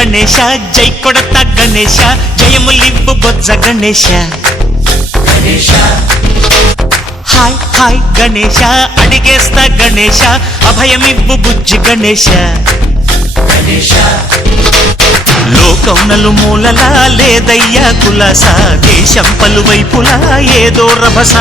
గణేశ జై కొడత గణేశ జయములివ్వు బొజ్జ Ganesha hi hi Ganesha అడిగేస్తా Ganesha అభయమివ్వు బుజ్జి గణేశ లోకం నలుమూలలా లేదయ్యా కులాస దేశం పలువైపులా ఏదో రభస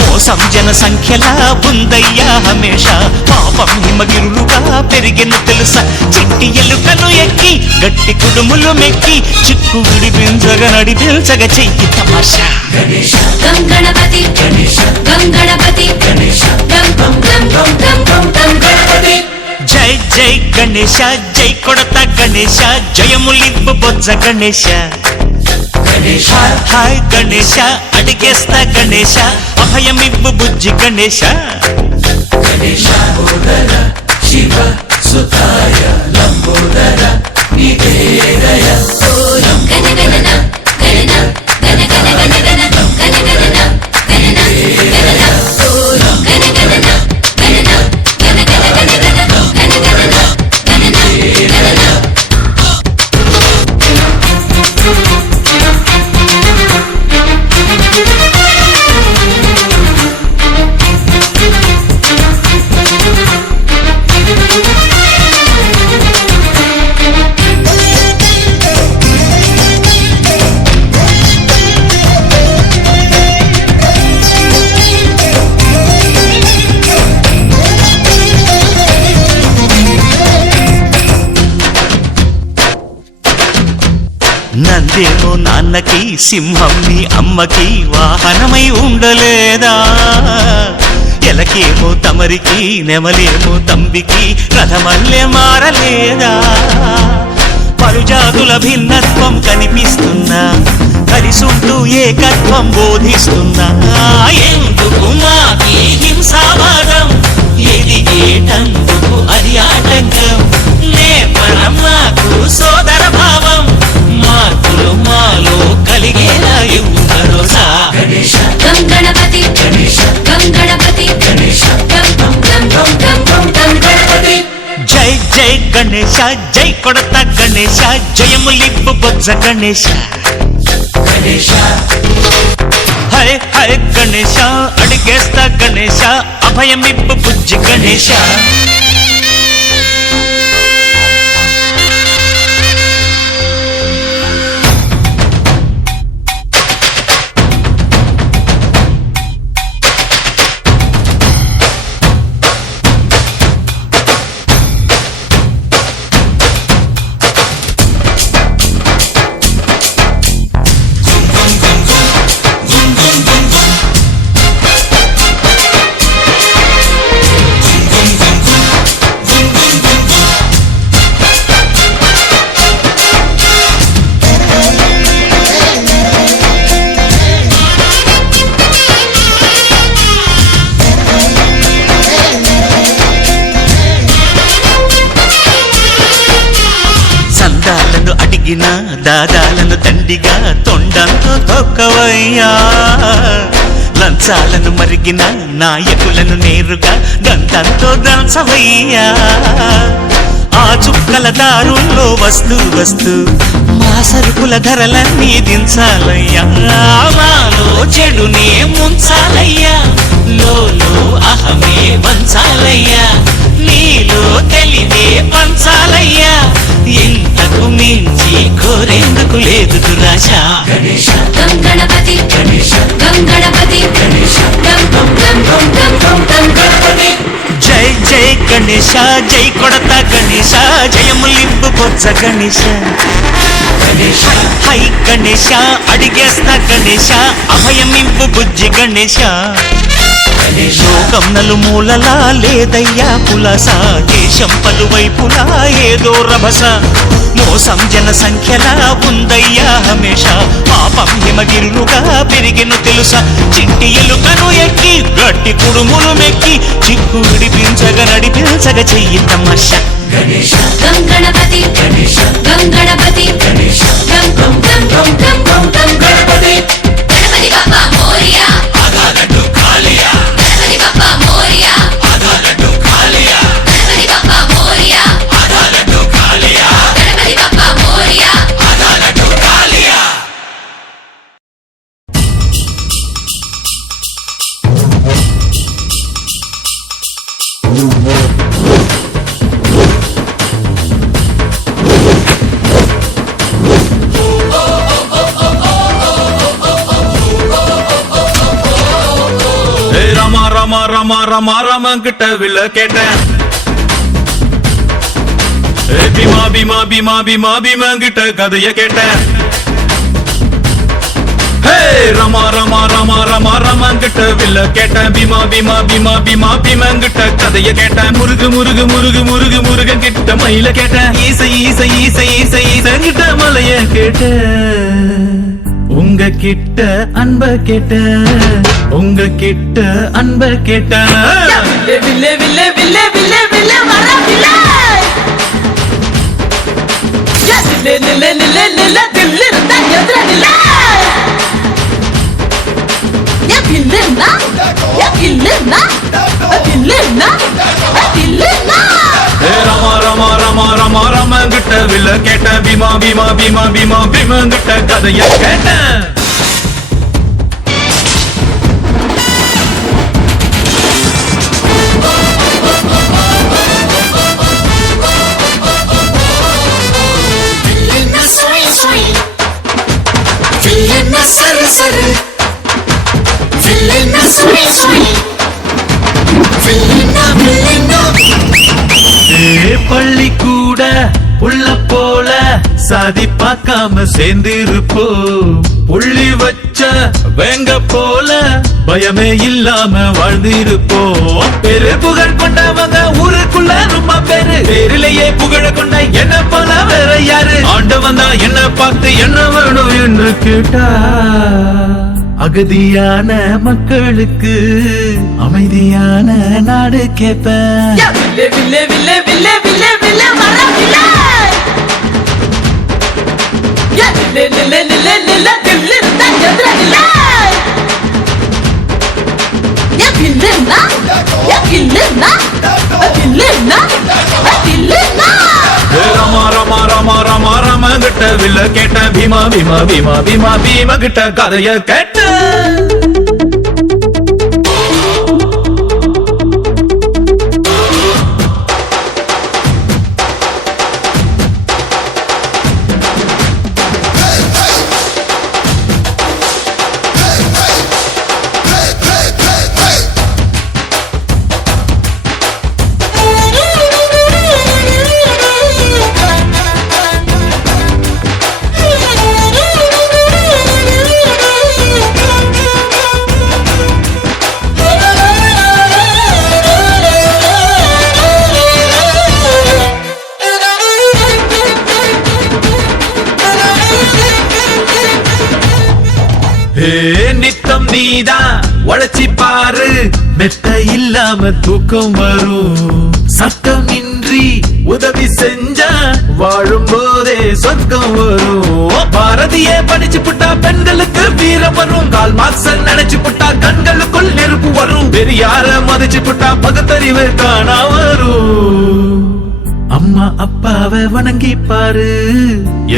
మోసం జన సంఖ్యలా ఉందయ్యా హమేష పాపం హిమగిరులుగా పెరిగిన తెలుసా చిట్టి ఎలుకను ఎక్కి గట్టి కుడుములు మెక్కి చిక్కు విడిపించగా నడిపించగా చెయ్యి తమాషా గణపతి గణపతి జై జై గణేశ జై కొడత గణేశ జయములివ్వు బొజ్జ గణేశ హాయ్ గణేశ అడిగేస్తా గణేశ అభయమివ్వు బుజ్జి గణేశ శివ సుతాయ లంబోదర నివేదయ నందేమో నాన్నకి సింహం నీ అమ్మకి వాహనమై ఉండలేదా ఎలకేమో తమరికి నెమలేమో తంబికి రథమల్లె మారలేదా పలుజాతుల భిన్నత్వం కనిపిస్తున్నా కలిసుంటూ ఏకత్వం బోధిస్తున్నా ఎందుకు మాకి హింసావాదం ఎదిగేటందుకు అది ఆటంకం నేపరం మాకు సోదర భావం మార్పులు మాలో కలిగేలా ఇవ్వు భరోసా గణపతి గణపతి జై జై గణేశ జై కొడత గణేశ జయములివ్వు బొజ్జ గణేశ హరే హరే గణేశ అడిగేస్తా గణేశ అభయమివ్వు బుజ్జి గణేశ అడిగిన దాదాలను తండిగా తొండంతో తొక్కవయ్యా లంచాలను మరిగిన నాయకులను నేరుగా దంతంతో దంచవయ్యా ఆ చుక్కల దారుల్లో వస్తూ వస్తూ మా సరుకుల ధరలన్నీ దించాలయ్యా మాలో చెడునే ముంచాలయ్యా లోలో అహమే వంచాలయ్యా నీలో తెలివే పంచాలయ్యా ఇంతకు మించి కోరేందుకు లేదు దురాశ గణపతి గణపతి జై జై గణేశ జై కొడత గణేశ జయములివ్వు బొజ్జ గణేశ హై గణేశ అడిగేస్తా గణేశ అభయమివ్వు బుజ్జి గణేశ లోకం నలుమూలలా లేదయ్యా కులాస దేశం పలువైపులా ఏదో రభస మోసం జన సంఖ్యలా ఉందయ్యా హమేష పాపం హిమగిరులుగా పెరిగిన తెలుసా చిట్టి ఎలుకను ఎక్కి గట్టి కుడుములు మెక్కి చిక్కు విడిపించగా నడిపించగా చెయ్యి తమాషా గణపతి గణపతి Papa ரமா ரமா ரமா ரமன் கிட்ட வில்ல கேட்டேன் பீமா பீமா பீமா பீமா பீமன் கிட்ட கதைய கேட்டேன் ரமா ரமா ரமா ரமா ரமன் கிட்ட வில்ல கேட்டேன் பீமா பீமா பீமா பீமா பீமன் கிட்ட கதைய கேட்டேன் முருகு முருகு முருகு முருகு முருகன் கிட்ட மயில கேட்டேன் ஈசை ஈசை ஈசை ஈசை ஈசன் கிட்ட மலைய கேட்டேன் உங்க கிட்ட அன்ப கேட்ட உங்க கிட்ட அன்ப கேட்ட வில்லே வில்லே வில்லே வில்லே வில்லே வர வில்லே நில்லே நில்லே நில்லே நில்லே தில்லு இருந்தா எதிர நில்லே வில்லுன்னா வில்லுன்னா வில்லுன்னா வில்லுன்னா ரமா ரமா ரமா ரமா ரமன் கிட்ட வில்ல கேட்டேன் பீமா பீமா பீமா பீமா பீமன் கிட்ட கதைய கேட்டேன் சரு சரு வில்லுன்னா சுழி சுழி வில்லுன்னா வில்லுன்னா பள்ளி கூட புள்ள போல சாதி பார்க்காம சேர்ந்திருப்போ புள்ளி வச்ச வேங்க போல பயமே இல்லாம வாழ்ந்திருப்போ பெரு புகழ் கொண்டவங்க ஊருக்குள்ள ரொம்ப பேரு பேரிலேயே புகழ கொண்ட என்ன போல வேற யாரு ஆண்டவன் தான் என்ன பார்த்து என்ன வேணும் என்று கேட்டா அகதியான மக்களுக்கு அமைதியான நாடு கேட்பேன் வில்லே வில்லே வில்லே வில்லே வில்லே வர வில்லே நில்லே நில்லே நில்லே தில்லு இருந்தா எதிர நில்லே வில்லுன்னா வில்லுன்னா வில்லுன்னா வில்லுன்னா ரமா ரமா ரமா ரமா ரம கிட்ட வில்ல கேட்ட பீமா பீமா பீமா பீமா பீம கிட்ட கதைய கேட்ட நித்தம் நீதான் உழைச்சி பாரு மெத்த இல்லாம தூக்கம் வரும் சட்டம் இன்றி உதவி செஞ்சா வாழும் போதே சொர்க்கம் வரும் பாரதிய படிச்சு புட்டா பெண்களுக்கு வீரம் வரும் கால் மார்க்ஸ் நினைச்சு புட்டா கண்களுக்குள் நெருப்பு வரும் பெரியார மதிச்சு புட்டா பகுத்தறிவு காணா வரும் அம்மா அப்பாவை வணங்கி பாரு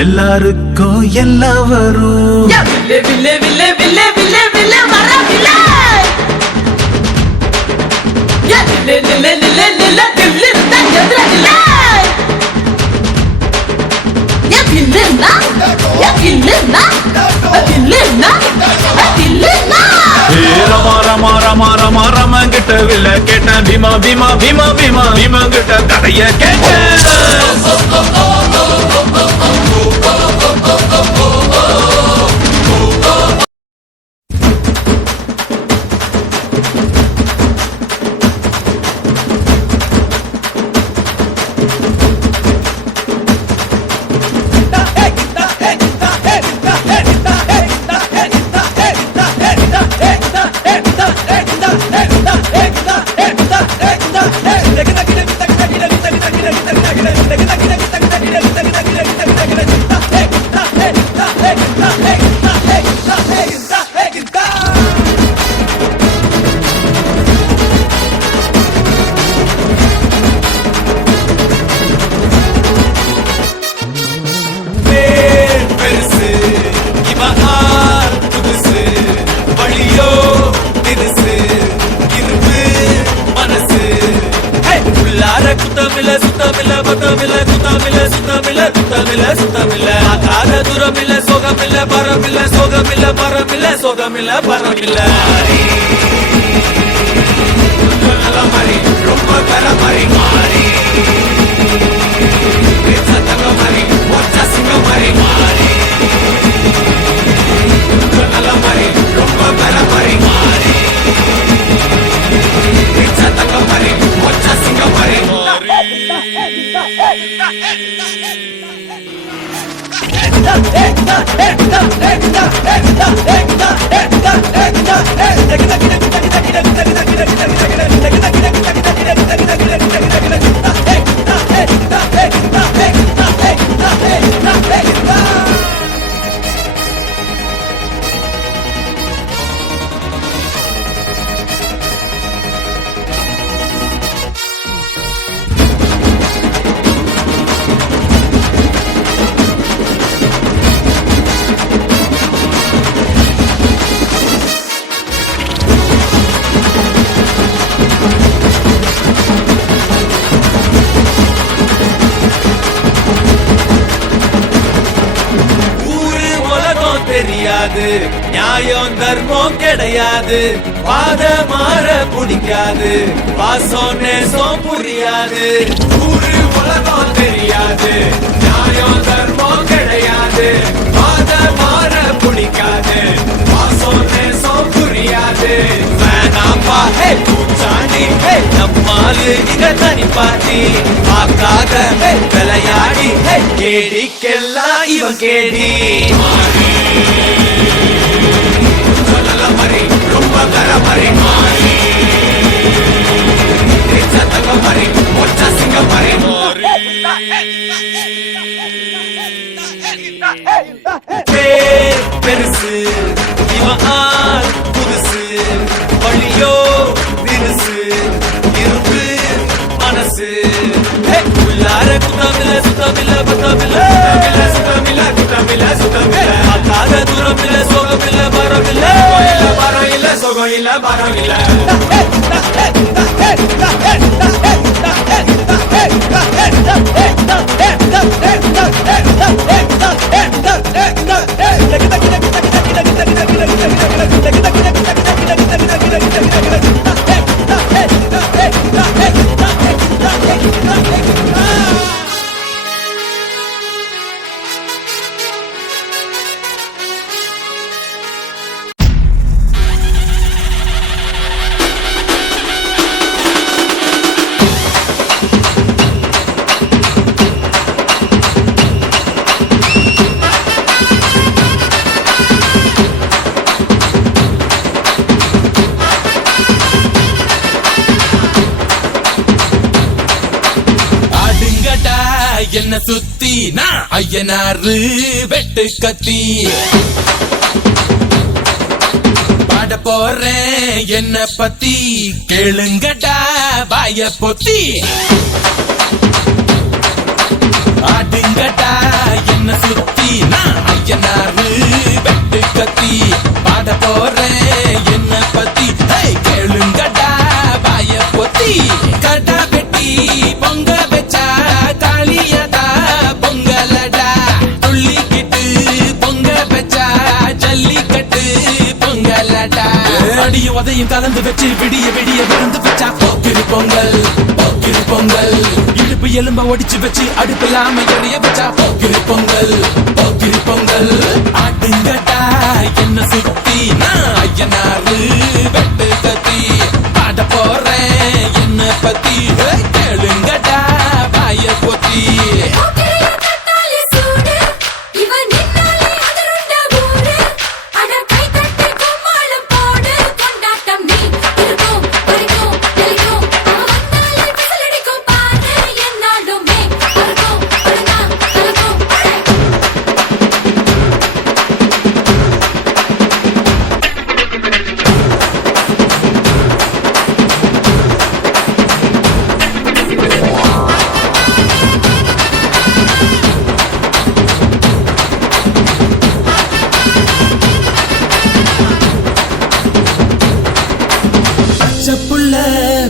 எல்லாருக்கும் எல்லாம் வரும் வில்லே வில்லே வில்லே வில்லே வில்லே வர வில்லே நில்லே நில்லே நில்லே தில்லு இருந்தா எதிர நில்லே வில்லுன்னா வில்லுன்னா வில்லுன்னா வில்லுன்னா ரமா ரமா ரமா ரமா ரமன் கிட்ட வில்ல கேட்டேன் பீமா பீமா பீமா பீமா பீமன் கிட்ட கதைய கேட்டேன் சுத்தமில்ல சுத்தமில்ல பத்தமில்ல சுத்தமில்ல சுத்தமில்ல சுத்தமில்ல சுத்தமில்ல ஆகாத தூரமில்ல சோகமில்ல பரமில்ல சோகமில்ல பரமில்ல சோகமில்ல பரமில்ல ஊரு உலகம் தெரியாது, நியாயம் தர்மம் கிடையாது, பாத மாற பிடிக்காது, பாசம் நேசம் புரியாது. ஊரு உலகம் தெரியாது, நியாயம் தர்மம் கிடையாது, பாத மாற பிடிக்காது, பாசம் நேசம் புரியாது. வேணாம்பா ஹே பூச்சாண்டி, ஹே நம்மாலு இங்க தனி பாட்டி, பார்க்காத ஹே விளையாடி, ஹே கேடிக்கெல்லாம் இவன் கேடி. சொல்லல மறி ரொம்ப தர மறி மாறி, சத்தக மறி ஒற்ற சிங்க மறி பேர் பெருசு இவன் ஆள் புதுசு, வழியோ விருசு இருப்பு மனசு. உள்ளார குத்தமில்ல சுத்தமில்ல பத்தமில்ல சுத்தமில்ல குத்தமில்ல சுத்தமில்ல, பார்க்காத தூரம் இல்ல சோகம் இல்ல மரம் இல்ல, மரம் இல்ல சோகம் இல்ல மரம் இல்ல. என்ன சுத்தி நான் ஐயனாரு வெட்டு கத்தி பாட போறேன் என்ன பத்தி, கேளுங்கடா வாய பொத்தி. ஆடுங்கடா என்ன சுத்தி நான் ஐயனாரு வெட்டு கத்தி, பாட போறேன் என்ன பத்தி, கேளுங்கடா வாய பொத்தி. கடா வெட்டி பொங்க வச்சா காளியதா பொங்கலடா, துள்ளிக்கிட்டு பொங்க வச்சா ஜல்லிக்கட்டு பொங்கலடா. அடியும் உதையும் கலந்து வச்சு விடிய விடிய விருந்து வச்சா போக்கிரி பொங்கல் போக்கிரி பொங்கல். இடுப்பு எலும்ப ஒடிச்சு வச்சு அடுப்பில்லாம எரிய வச்சா போக்கிரி பொங்கல் போக்கிரி பொங்கல். ஆடுங்கடா என்ன சுத்தி நான் ஐயனாரு வெட்டு கத்தி, பாட போறேன் என்ன பத்தி, கேளுங்கடா வாய பொத்தி.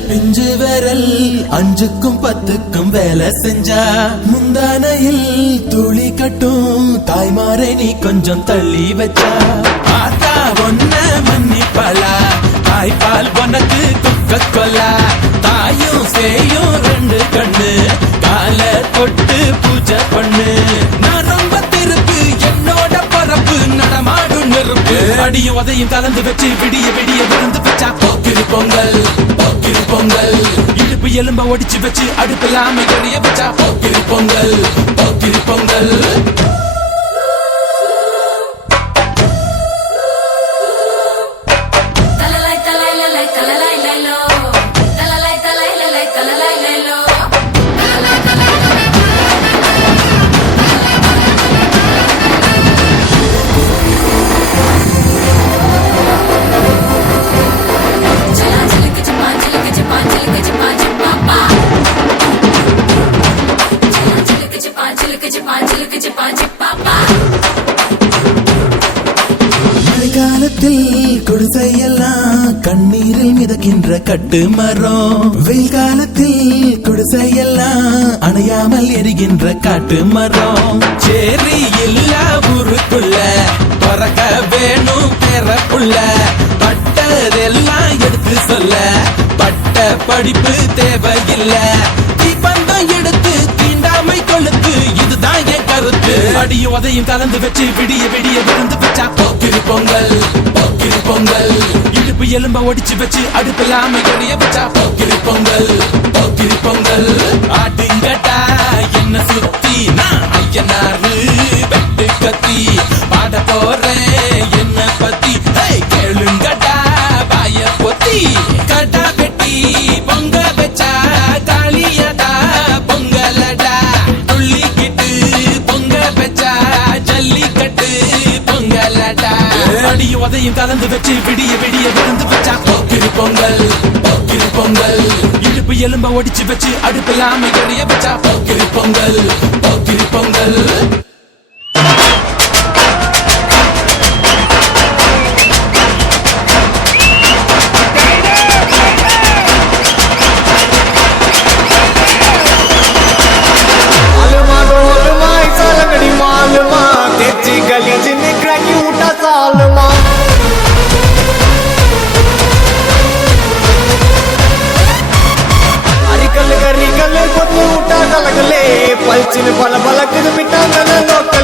பிஞ்சு விரல் அஞ்சுக்கும் பத்துக்கும் வேலை செஞ்சா, முந்தானையில் துளி கட்டும் தாய்மாரை நீ கொஞ்சம் தள்ளி வச்சா, ஆத்தா ஒன்ன மன்னிப்பலா தாய்ப்பால் உனக்கு குக்க கொல்லா. தாயும் சேயும் ரெண்டு கண்ணு கால தொட்டு பூஜை பண்ணு, நான் ரொம்ப திருப்பு என்னோட பரப்பு நடமாடும் நெருப்பு. அடியும் உதையும் கலந்து வச்சு விடிய விடிய விருந்து வச்சா போக்கிரி பொங்கல் போக்கிரி பொங்கல். இடுப்பு எலும்ப ஒடிச்சு வச்சு அடுப்பில்லாம எரிய வச்சா போக்கிரி பொங்கல் போக்கிரி பொங்கல். எரிகின்ற கட்டு மரம் வெயில் காலத்தில் குடிசையெல்லாம் அணையாமல் எரிகின்ற காட்டு மரம் சேரி இல்லா ஊருக்குள்ள பறக்க வேணும் பெறப்புள்ள பட்டதெல்லாம் எடுத்து சொல்ல பட்ட படிப்பு தேவையில்ல தீபந்தம் எடுத்து தீண்டாமை கொளுத்து இதுதான் என் கருத்து அடியும் உதையும் கலந்து வச்சு விடிய விடிய விழுந்து வச்சா போக்கிரி பொங்கல் போக்கிரி பொங்கல் இடுப்பு எலும்ப ஒடிச்சு வச்சு அடுப்பில்லாம எடைய வச்சா போக்கிரி பொங்கல் போக்கிரி பொங்கல் ஆட்டுங்கட்டா என்ன சுத்தி நான் ஐயனாரு வெட்டு கத்தி பாட போறேன் என்ன பத்தி கேளுங்கட்டா பாய பொத்தி கட்டா பெட்டி பொங்க வச்சா காளியடா பொங்கலடா துள்ளிக்கிட்டு பொங்க வச்சா ஜல்லிக்கட்டு பொங்கலடா அடியும் உதையும் கலந்து வச்சு விடிய விடிய விழுந்து வச்சா போக்கிரி பொங்கல் போக்கிரி பொங்கல் இடுப்பு எலும்ப ஒடிச்சு வச்சு அடுப்பில்லாம எடைய வச்சா போக்கிரி பொங்கல் போக்கிரி பொங்கல் पलचिन पल पलक मिटांगल लोक